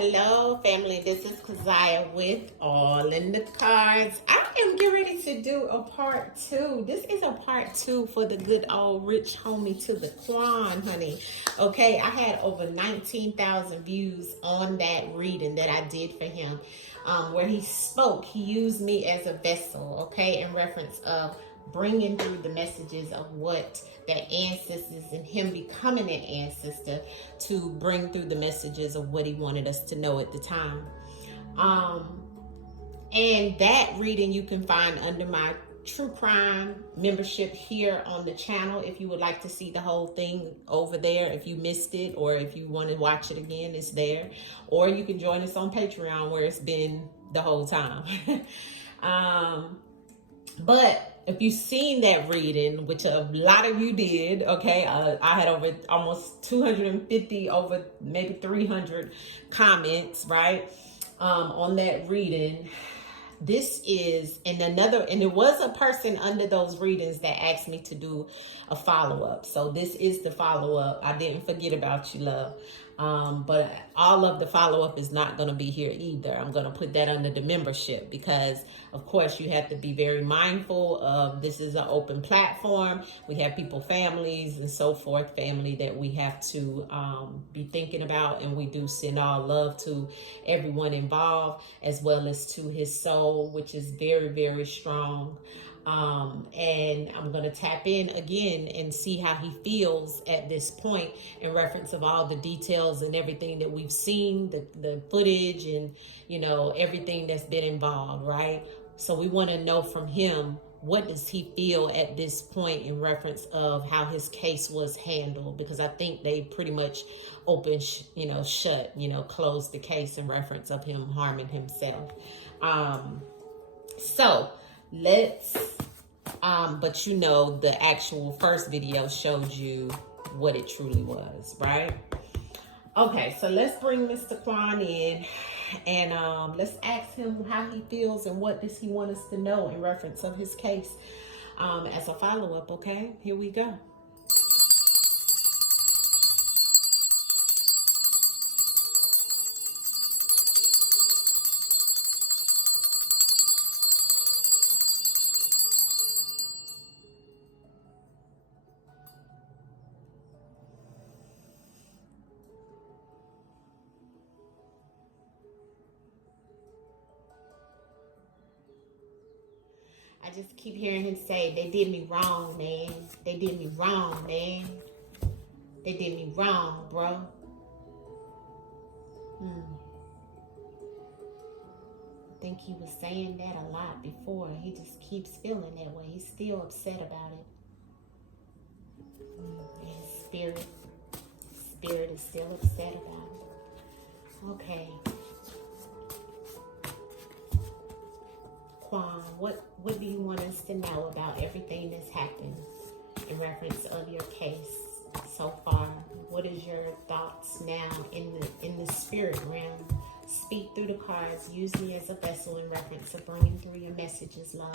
Hello, family. This is Keziah with All in the Cards. I am getting ready to do a part 2. This is a part 2 for the good old rich homie to the Quan, honey. Okay, I had over 19,000 views on that reading that I did for him, where he spoke. He used me as a vessel, okay, in reference of bringing through the messages of what that ancestors and him becoming an ancestor to bring through the messages of what he wanted us to know at the time. And that reading you can find under my true crime membership here on the channel. If you would like to see the whole thing over there, if you missed it, or if you want to watch it again, it's there. Or you can join us on Patreon where it's been the whole time. But if you've seen that reading, which a lot of you did, okay, I had over almost 250, over maybe 300 comments, right, on that reading. This is, and there was a person under those readings that asked me to do a follow-up. So this is the follow-up. I didn't forget about you, love. But all of the follow-up is not going to be here either. I'm going to put that under the membership because, of course, you have to be very mindful of this is an open platform. We have people, families, and so forth, family that we have to be thinking about. And we do send all love to everyone involved, as well as to his soul, which is very, very strong. And I'm going to tap in again and see how he feels at this point in reference of all the details and everything that we've seen, the footage and, you know, everything that's been involved, right? So we want to know from him, what does he feel at this point in reference of how his case was handled? Because I think they pretty much closed the case in reference of him harming himself. So let's, but you know, the actual first video showed you what it truly was, right? Okay, so let's bring Mr. Quan in and let's ask him how he feels and what does he want us to know in reference of his case as a follow-up, okay? Here we go. I just keep hearing him say, they did me wrong, man. They did me wrong, man. They did me wrong, bro. I think he was saying that a lot before. He just keeps feeling that way. He's still upset about it. His spirit is still upset about it. Okay. Quan, what do you want us to know about everything that's happened in reference of your case so far? What is your thoughts now in the spirit realm? Speak through the cards. Use me as a vessel in reference of bringing through your messages, love.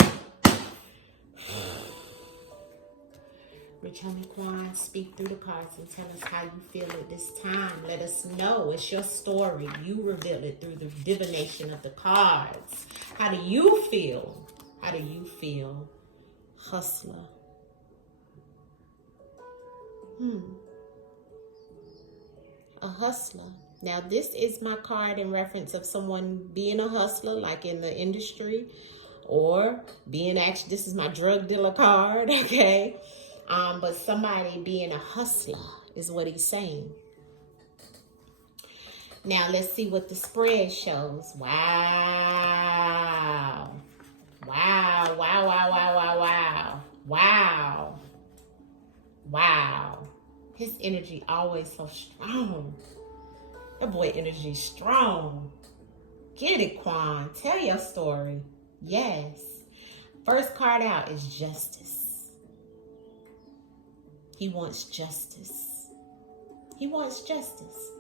Rich homie Quan, speak through the cards and tell us how you feel at this time. Let us know. It's your story. You reveal it through the divination of the cards. How do you feel? How do you feel? Hustler. A hustler. Now, this is my card in reference of someone being a hustler, like in the industry, or being actually, this is my drug dealer card, okay? But somebody being a hustler is what he's saying. Now, let's see what the spread shows. Wow. Wow, wow, wow, wow, wow, wow. Wow. Wow. His energy always so strong. That boy energy strong. Get it, Quan. Tell your story. Yes. First card out is justice. He wants justice. He wants justice.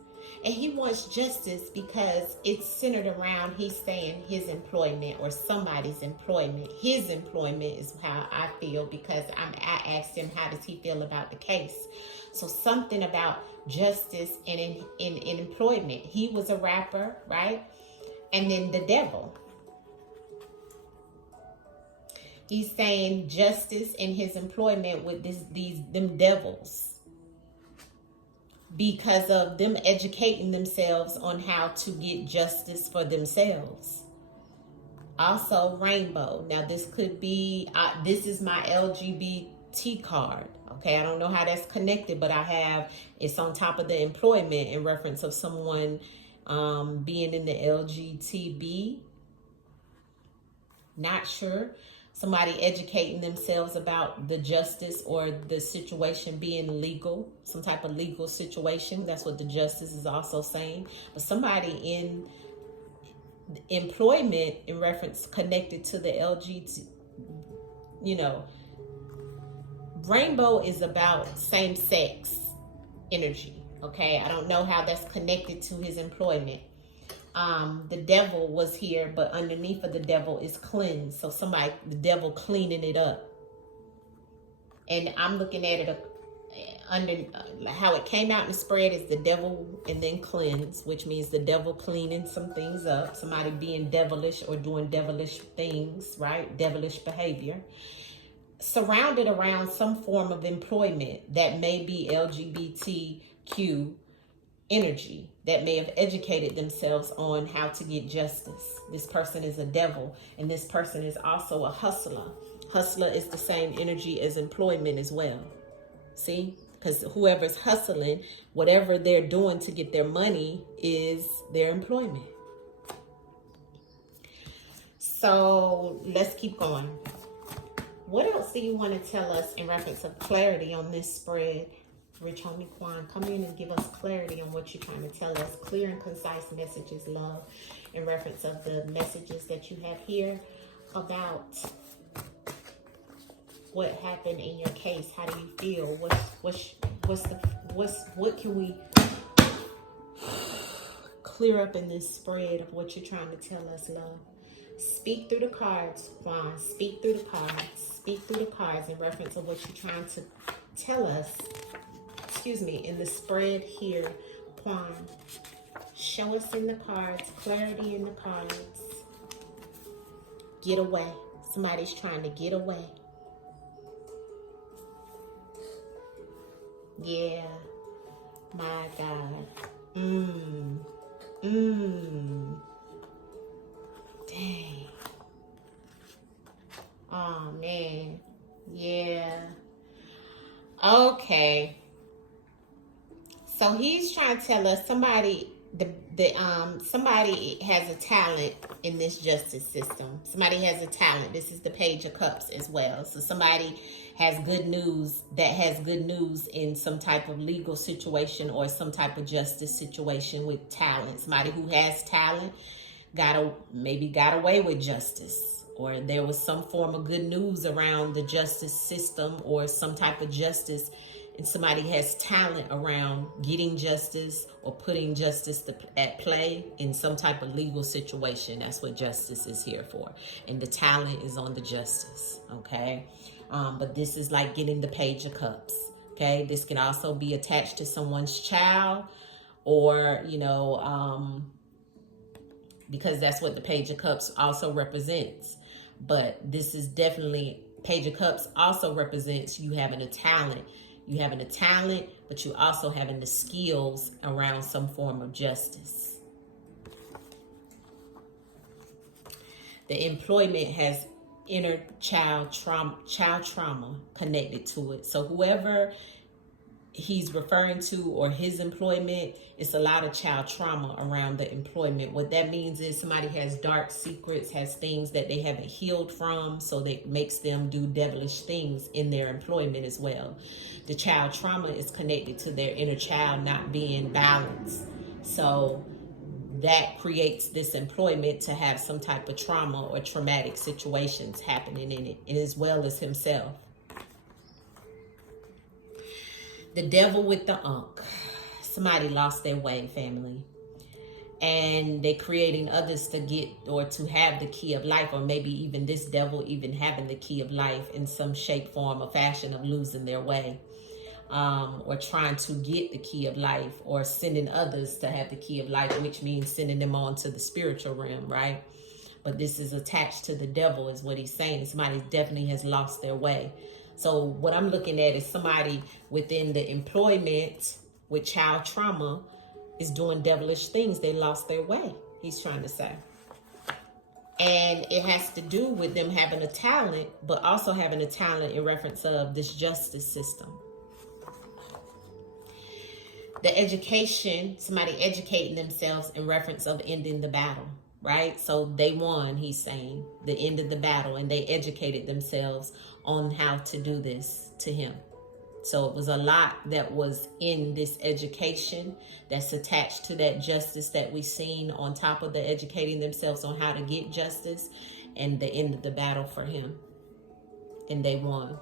And he wants justice because it's centered around, he's saying, his employment or somebody's employment. His employment is how I feel, because I asked him, how does he feel about the case? So something about justice and in employment. He was a rapper, right? And then the devil. He's saying justice in his employment with them devils, because of them educating themselves on how to get justice for themselves. Also, rainbow. Now, this could be, this is my LGBT card. Okay, I don't know how that's connected, but it's on top of the employment in reference of someone being in the LGTB. Not sure. Somebody educating themselves about the justice or the situation being legal, some type of legal situation. That's what the justice is also saying. But somebody in employment in reference connected to the LGBT, rainbow is about same-sex energy. Okay, I don't know how that's connected to his employment. The devil was here, but underneath of the devil is cleanse. So the devil cleaning it up. And I'm looking at it under how it came out and spread is the devil and then cleanse, which means the devil cleaning some things up. Somebody being devilish or doing devilish things, right? Devilish behavior. Surrounded around some form of employment that may be LGBTQ energy, that may have educated themselves on how to get justice. This person is a devil, and this person is also a hustler. Hustler is the same energy as employment as well. See? Because whoever's hustling, whatever they're doing to get their money is their employment. So let's keep going. What else do you want to tell us in reference of clarity on this spread? Rich homie Quan, come in and give us clarity on what you're trying to tell us. Clear and concise messages, love, in reference of the messages that you have here about what happened in your case. How do you feel? What can we clear up in this spread of what you're trying to tell us, love? Speak through the cards, Quan. Speak through the cards. Speak through the cards in reference of what you're trying to tell us. In the spread here, Quan. Show us in the cards, clarity in the cards. Get away. Somebody's trying to get away. Yeah. My God. Dang. Oh, man. Yeah. Okay. So he's trying to tell us somebody has a talent in this justice system. Somebody has a talent. This is the Page of Cups as well. So somebody has good news in some type of legal situation or some type of justice situation with talent. Somebody who has talent got away with justice, or there was some form of good news around the justice system or some type of justice. And somebody has talent around getting justice or putting justice at play in some type of legal situation. That's what justice is here for. And the talent is on the justice, okay? But this is like getting the Page of Cups, okay? This can also be attached to someone's child or, because that's what the Page of Cups also represents. But this is definitely, Page of Cups also represents you having a talent. You having a talent, but you also having the skills around some form of justice. The employment has inner child trauma connected to it. So whoever he's referring to or his employment, it's a lot of child trauma around the employment. What that means is somebody has dark secrets, has things that they haven't healed from, so that makes them do devilish things in their employment as well. The child trauma is connected to their inner child not being balanced. So that creates this employment to have some type of trauma or traumatic situations happening in it, and as well as himself. The devil with the unk. somebody lost their way, family. And they're creating others to get or to have the key of life, or maybe even this devil even having the key of life in some shape, form, or fashion of losing their way, or trying to get the key of life, or sending others to have the key of life, which means sending them on to the spiritual realm, right? But this is attached to the devil is what he's saying. Somebody definitely has lost their way. So what I'm looking at is somebody within the employment with child trauma is doing devilish things. They lost their way, he's trying to say. And it has to do with them having a talent, but also having a talent in reference of this justice system. The education, somebody educating themselves in reference of ending the battle, right? So they won, he's saying, the end of the battle, and they educated themselves on how to do this to him. So it was a lot that was in this education that's attached to that justice that we seen on top of the educating themselves on how to get justice, and the end of the battle for him. And they won.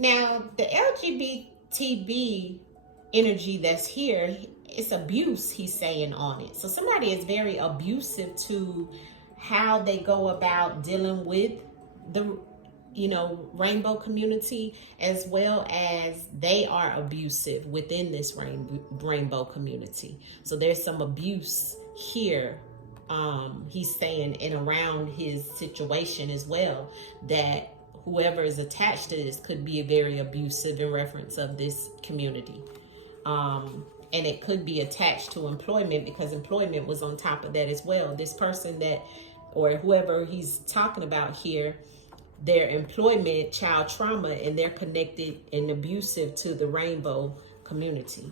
Now, the LGBTB energy that's here, it's abuse, he's saying on it. So somebody is very abusive to how they go about dealing with the rainbow community, as well as they are abusive within this rainbow community. So there's some abuse here, he's saying, and around his situation as well, that whoever is attached to this could be very abusive in reference of this community. And it could be attached to employment, because employment was on top of that as well. This person that, or whoever he's talking about here, their employment, child trauma, and they're connected and abusive to the rainbow community.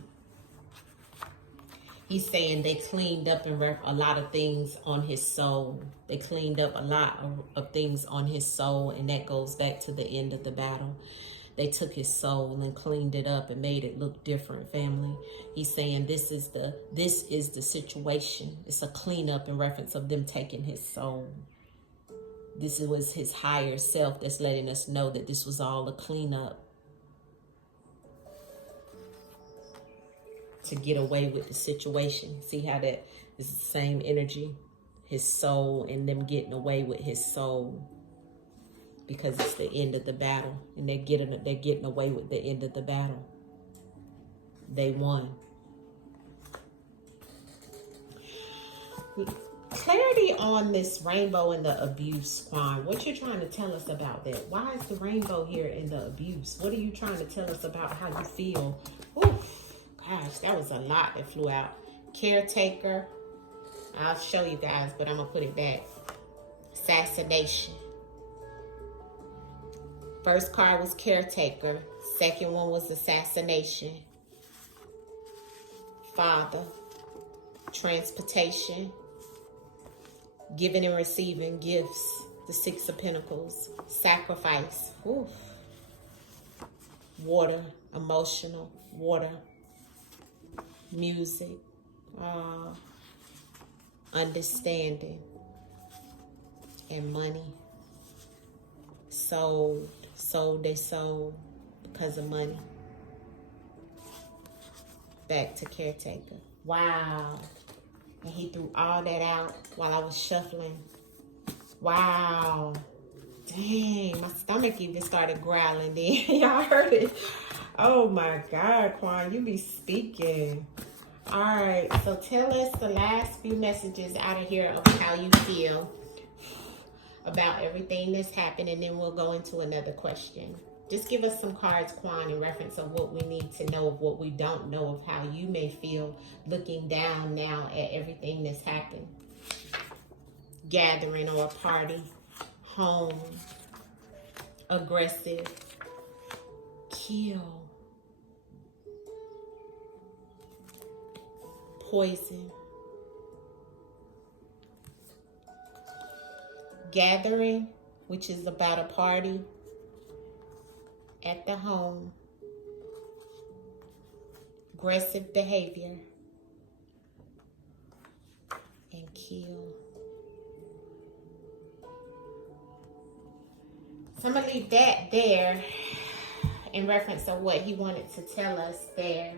He's saying they cleaned up a lot of things on his soul. They cleaned up a lot of things on his soul, and that goes back to the end of the battle. They took his soul and cleaned it up and made it look different, family. He's saying this is the situation. It's a cleanup in reference of them taking his soul. This was his higher self that's letting us know that this was all a cleanup to get away with the situation. See how that is the same energy? His soul and them getting away with his soul, because it's the end of the battle, and they're getting away with the end of the battle. They won. Clarity on this rainbow and the abuse, Quan. What you're trying to tell us about that? Why is the rainbow here in the abuse? What are you trying to tell us about how you feel? Oof, gosh, that was a lot that flew out. Caretaker. I'll show you guys, but I'm going to put it back. Assassination. First card was caretaker. Second one was assassination. Father. Transportation. Giving and receiving gifts. The Six of Pentacles. Sacrifice. Oof. Water. Emotional. Water. Music. Understanding. And money. Sold. They sold because of money. Back to caretaker. Wow. And he threw all that out while I was shuffling. Wow. Dang, my stomach even started growling then. Y'all heard it. Oh my God, Quan, you be speaking. All right, so tell us the last few messages out of here of how you feel about everything that's happened, and then we'll go into another question. Just give us some cards, Quan, in reference of what we need to know, of what we don't know, of how you may feel looking down now at everything that's happened. Gathering or a party. Home. Aggressive. Kill. Poison. Gathering, which is about a party. At the home. Aggressive behavior. And kill. So I'm going to leave that there. in reference of what he wanted to tell us there.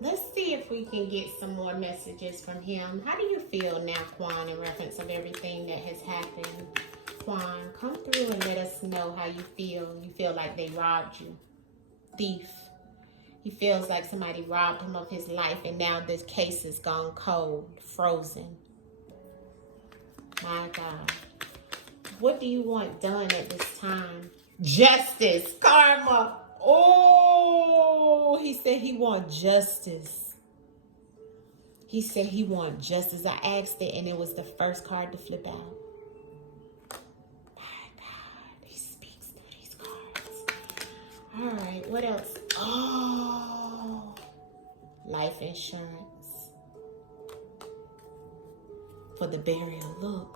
Let's see if we can get some more messages from him. How do you feel now, Quan, in reference of everything that has happened? Quan, come through and let us know how you feel. You feel like they robbed you. Thief. He feels like somebody robbed him of his life, and now this case is gone cold, frozen. My God. What do you want done at this time? Justice, karma. Oh, he said he want justice. He said he want justice. I asked it, and it was the first card to flip out. My God, he speaks through these cards. All right, what else? Oh, life insurance for the burial. Look.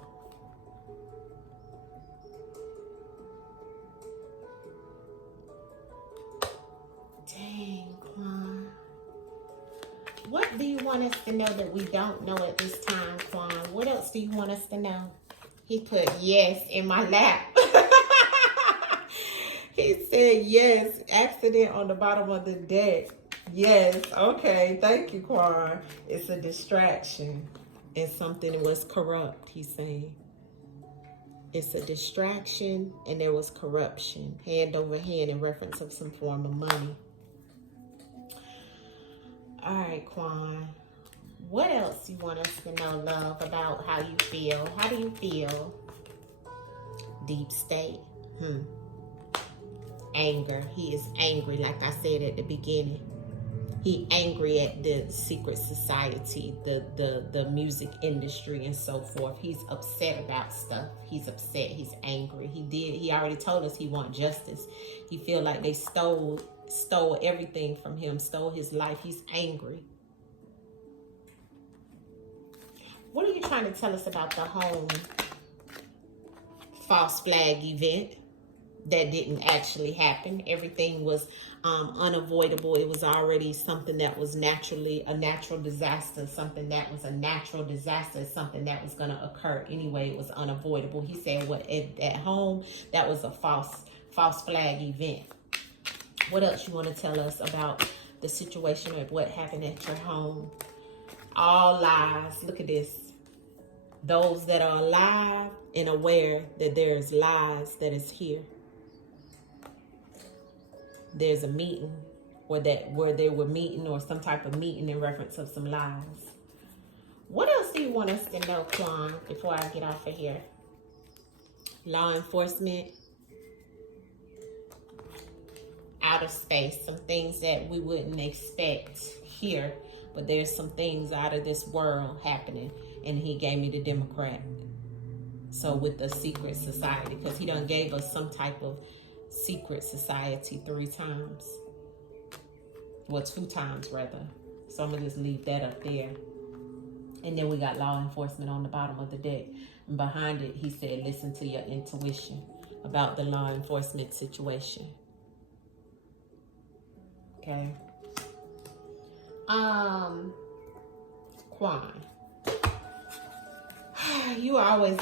Dang, Quan. What do you want us to know that we don't know at this time, Quan? What else do you want us to know? He put yes in my lap. He said yes. Accident on the bottom of the deck. Yes. Okay. Thank you, Quan. It's a distraction. And something was corrupt, he's saying. It's a distraction and there was corruption. Hand over hand in reference of some form of money. All right, Quan. What else you want us to know, love, about how you feel? How do you feel? Deep state. Anger. He is angry, like I said at the beginning. He angry at the secret society, the music industry and so forth. He's upset about stuff. He's upset. He's angry. He already told us he want justice. He feel like they stole everything from him, stole his life. He's angry. What are you trying to tell us about the home false flag event that didn't actually happen? Everything was unavoidable. It was already something that was naturally a natural disaster, something that was a natural disaster, something that was going to occur anyway. It was unavoidable. He said what at home, that was a false flag event. What else you want to tell us about the situation of what happened at your home? All lies. Look at this. Those that are alive and aware that there's lies that is here. There's a meeting where they were meeting, or some type of meeting in reference of some lies. What else do you want us to know, Quan, before I get off of here? Law enforcement. Outer space. Some things that we wouldn't expect here. But there's some things out of this world happening. And he gave me the Democrat. So with the secret society. Because he done gave us some type of secret society 3 times. Well, 2 times rather. So I'm going to just leave that up there. And then we got law enforcement on the bottom of the deck. And behind it, he said, listen to your intuition about the law enforcement situation. Okay. Quan. You always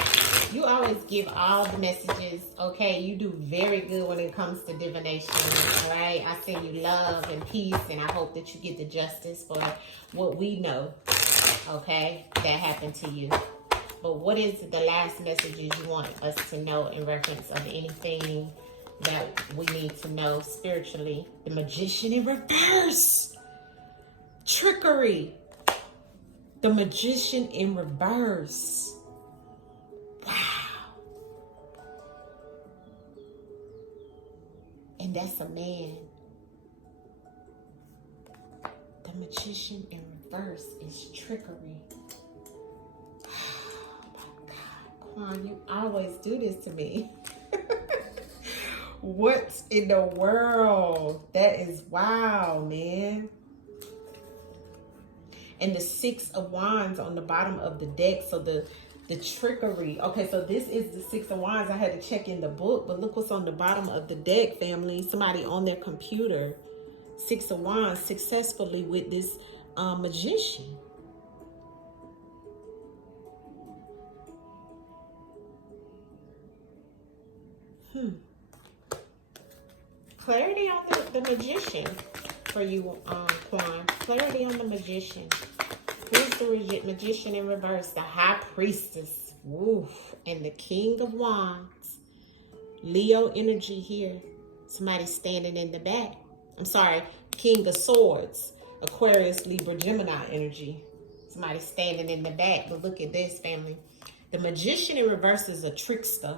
give all the messages, okay? You do very good when it comes to divination, all right? I send you love and peace, and I hope that you get the justice for what we know, okay, that happened to you. But what is the last messages you want us to know in reference of anything that we need to know spiritually? The Magician in reverse. Trickery. The Magician in reverse. Wow. And that's a man. The Magician in reverse is trickery. Oh my God, Quan, you always do this to me. What in the world? That is wow, man. And the 6 of Wands on the bottom of the deck. So the trickery. Okay, so this is the 6 of Wands. I had to check in the book, but look what's on the bottom of the deck, family. Somebody on their computer. 6 of Wands successfully with this magician. Clarity on the magician for you, Quan. Clarity on the magician. Who's the magician in reverse? The high priestess. Woo. And the king of wands. Leo energy here. Somebody standing in the back. I'm sorry. King of swords. Aquarius, Libra, Gemini energy. Somebody standing in the back. But look at this, family. The magician in reverse is a trickster.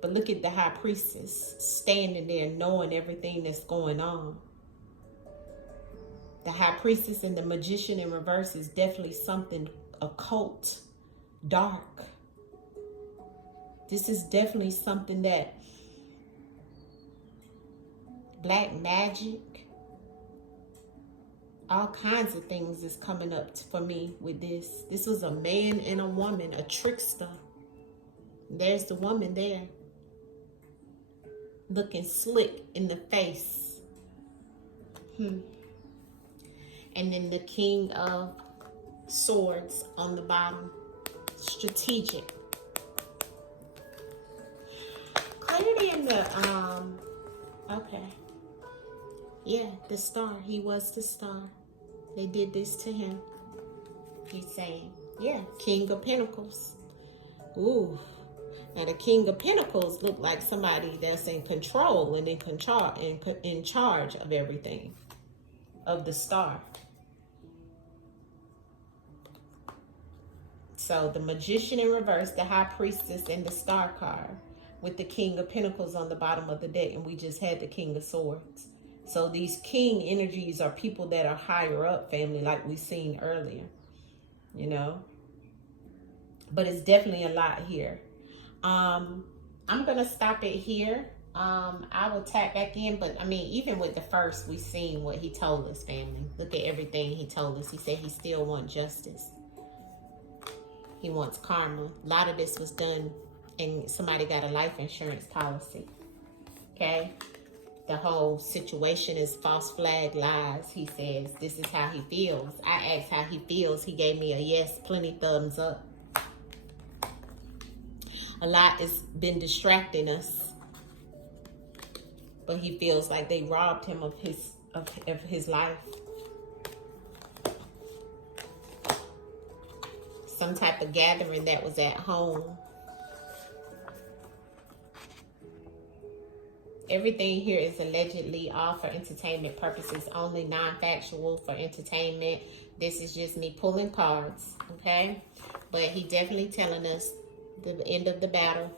But look at the high priestess standing there knowing everything that's going on. The high priestess and the magician in reverse is definitely something occult, dark. This is definitely something that black magic, all kinds of things is coming up for me with this. This was a man and a woman, a trickster. There's the woman there. Looking slick in the face. And then the king of swords on the bottom. Strategic. Clarity in the, okay. Yeah, the star. He was the star. They did this to him. He's saying, yeah, King of Pentacles. Ooh. Now, the King of Pentacles look like somebody that's in control and in charge of everything, of the star. So, the Magician in reverse, the High Priestess, and the Star card with the King of Pentacles on the bottom of the deck. And we just had the King of Swords. So, these King energies are people that are higher up, family, like we seen earlier, you know. But it's definitely a lot here. I'm going to stop it here. I will tap back in, but I mean, even with the first, we seen what he told us, family. Look at everything he told us. He said he still wants justice. He wants karma. A lot of this was done and somebody got a life insurance policy. Okay. The whole situation is false flag lies. He says, this is how he feels. I asked how he feels. He gave me a yes, plenty thumbs up. A lot has been distracting us, but he feels like they robbed him of his life. Some type of gathering that was at home. Everything here is allegedly all for entertainment purposes, only non-factual for entertainment. This is just me pulling cards, okay? But he definitely telling us the end of the battle.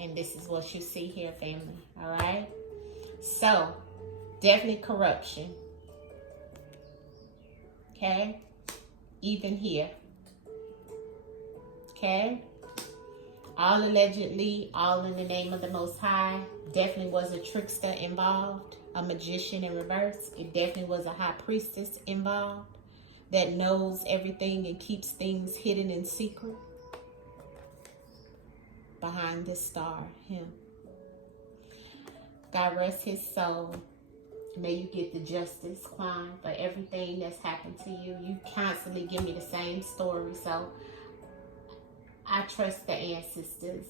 And this is what you see here, family. All right? So, definitely corruption. Okay? Even here. Okay? All allegedly, all in the name of the Most High. Definitely was a trickster involved. A magician in reverse. It definitely was a high priestess involved. That knows everything and keeps things hidden in secret. Behind this star, him. God rest his soul. May you get the justice, Quan, for everything that's happened to you. You constantly give me the same story, so I trust the ancestors.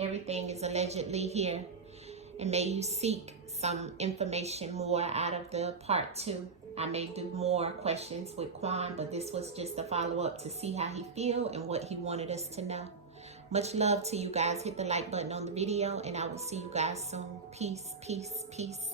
Everything is allegedly here. And may you seek some information more out of the part 2. I may do more questions with Quan, but this was just a follow-up to see how he feel and what he wanted us to know. Much love to you guys. Hit the like button on the video, and I will see you guys soon. Peace, peace, peace.